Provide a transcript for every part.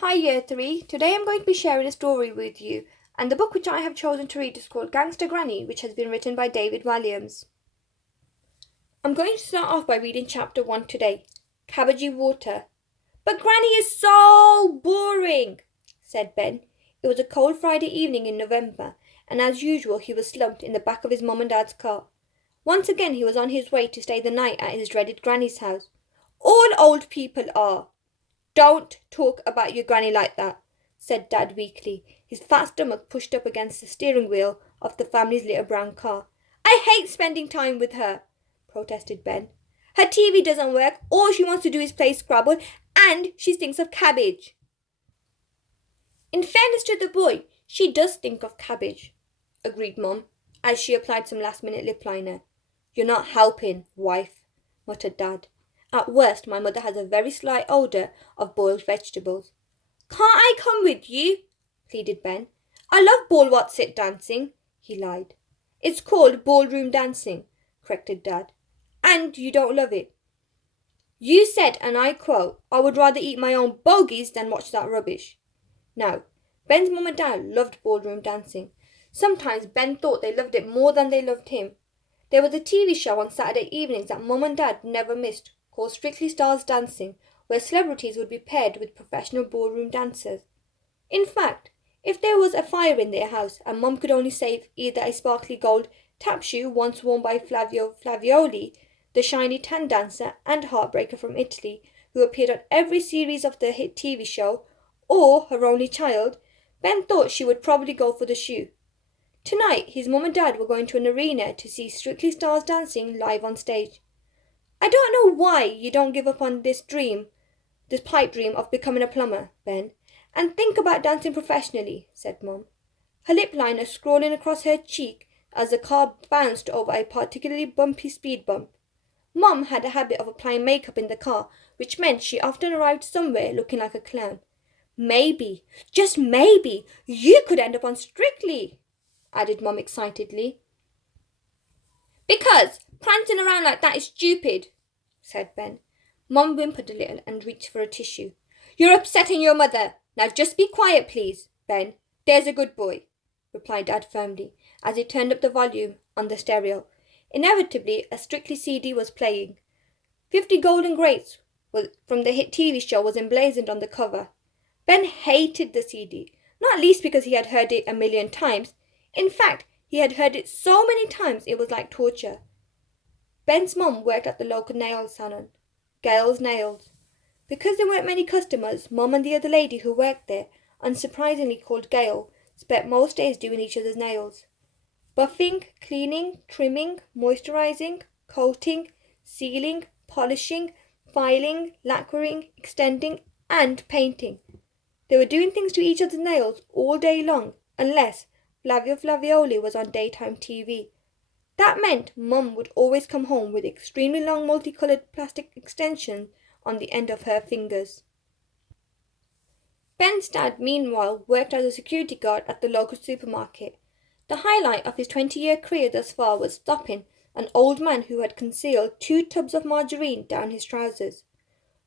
Hi Year 3, today I'm going to be sharing a story with you, and the book which I have chosen to read is called Gangsta Granny, which has been written by David Walliams. I'm going to start off by reading chapter 1 today, Cabbagey Water. But Granny is so boring, said Ben. It was a cold Friday evening in November, and as usual he was slumped in the back of his mum and dad's car. Once again he was on his way to stay the night at his dreaded granny's house. All old people are. Don't talk about your granny like that, said Dad weakly, his fat stomach pushed up against the steering wheel of the family's little brown car. I hate spending time with her, protested Ben. Her TV doesn't work, all she wants to do is play Scrabble, and she thinks of cabbage. In fairness to the boy, she does think of cabbage, agreed Mum, as she applied some last-minute lip liner. You're not helping, wife, muttered Dad. At worst, my mother has a very slight odour of boiled vegetables. Can't I come with you? Pleaded Ben. I love ball-what-sit dancing, he lied. It's called ballroom dancing, corrected Dad. And you don't love it. You said, and I quote, I would rather eat my own bogies than watch that rubbish. Now, Ben's mum and dad loved ballroom dancing. Sometimes Ben thought they loved it more than they loved him. There was a TV show on Saturday evenings that Mum and Dad never missed, called Strictly Stars Dancing, where celebrities would be paired with professional ballroom dancers. In fact, if there was a fire in their house and Mum could only save either a sparkly gold tap shoe once worn by Flavio Flavioli, the shiny tan dancer and heartbreaker from Italy, who appeared on every series of the hit TV show, or her only child, Ben thought she would probably go for the shoe. Tonight, his mum and dad were going to an arena to see Strictly Stars Dancing live on stage. I don't know why you don't give up on this pipe dream of becoming a plumber, Ben, and think about dancing professionally, said Mum, her lip liner scrolling across her cheek as the car bounced over a particularly bumpy speed bump. Mum had a habit of applying makeup in the car, which meant she often arrived somewhere looking like a clown. Maybe, just maybe, you could end up on Strictly, added Mum excitedly. Because prancing around like that is stupid, said Ben. Mum whimpered a little and reached for a tissue. You're upsetting your mother. Now just be quiet, please, Ben. There's a good boy, replied Dad firmly, as he turned up the volume on the stereo. Inevitably, a Strictly CD was playing. 50 Golden Greats from the hit TV show was emblazoned on the cover. Ben hated the CD, not least because he had heard it a million times. In fact, he had heard it so many times it was like torture. Ben's mum worked at the local nail salon, Gail's Nails. Because there weren't many customers, Mum and the other lady who worked there, unsurprisingly called Gail, spent most days doing each other's nails. Buffing, cleaning, trimming, moisturising, coating, sealing, polishing, filing, lacquering, extending, and painting. They were doing things to each other's nails all day long, unless Flavio Flavioli was on daytime TV. That meant Mum would always come home with extremely long multicoloured plastic extensions on the end of her fingers. Ben's dad, meanwhile, worked as a security guard at the local supermarket. The highlight of his 20-year career thus far was stopping an old man who had concealed 2 tubs of margarine down his trousers.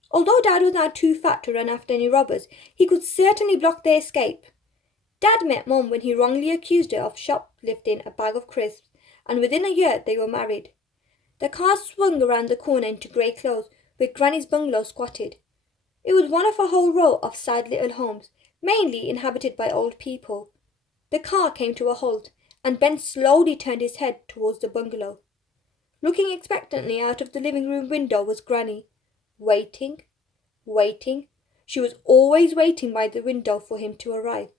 Although Dad was now too fat to run after any robbers, he could certainly block their escape. Dad met Mum when he wrongly accused her of shoplifting a bag of crisps, and within a year they were married. The car swung around the corner into grey clothes, where Granny's bungalow squatted. It was one of a whole row of sad little homes, mainly inhabited by old people. The car came to a halt, and Ben slowly turned his head towards the bungalow. Looking expectantly out of the living room window was Granny, waiting, waiting. She was always waiting by the window for him to arrive.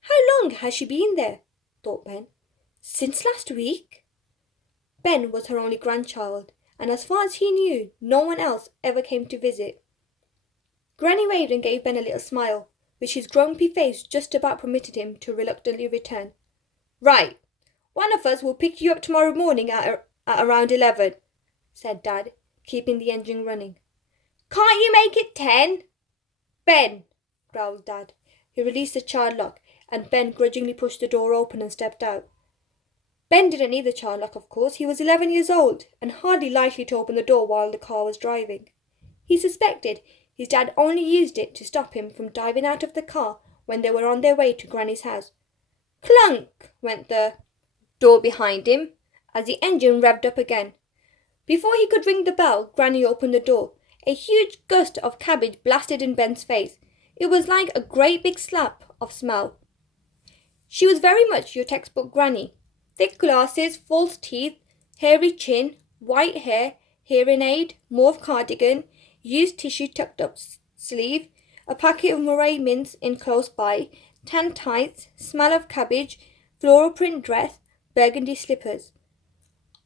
How long has she been there? Thought Ben. Since last week? Ben was her only grandchild, and as far as he knew, no one else ever came to visit. Granny waved and gave Ben a little smile, which his grumpy face just about permitted him to reluctantly return. Right, one of us will pick you up tomorrow morning at around 11, said Dad, keeping the engine running. Can't you make it 10? Ben, growled Dad. He released the child lock, and Ben grudgingly pushed the door open and stepped out. Ben didn't need the child lock, of course. He was 11 years old, and hardly likely to open the door while the car was driving. He suspected His dad only used it to stop him from diving out of the car when they were on their way to Granny's house. Clunk went the door behind him as the engine revved up again. Before he could ring the bell, Granny opened the door. A huge gust of cabbage blasted in Ben's face. It was like a great big slap of smell. She was very much your textbook Granny. Thick glasses, false teeth, hairy chin, white hair, hearing aid, mauve cardigan, used tissue tucked up sleeve, a packet of Murray mints in close by, tan tights, smell of cabbage, floral print dress, burgundy slippers.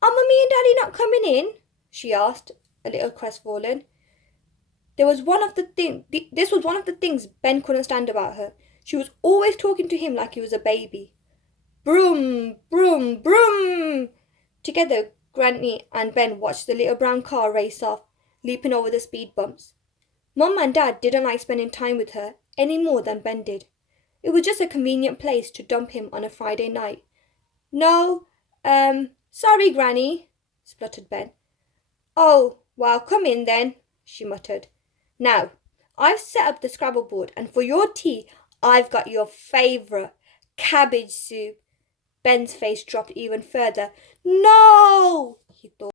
"Are Mummy and Daddy not coming in?" she asked, a little crestfallen. This was one of the things Ben couldn't stand about her. She was always talking to him like he was a baby. Broom, broom, broom! Together, Granny and Ben watched the little brown car race off, leaping over the speed bumps. Mum and Dad didn't like spending time with her any more than Ben did. It was just a convenient place to dump him on a Friday night. "No, sorry, Granny," spluttered Ben. "Oh, well, come in then," she muttered. "Now, I've set up the Scrabble board, and for your tea, I've got your favourite, cabbage soup." Ben's face dropped even further. "No!" he thought.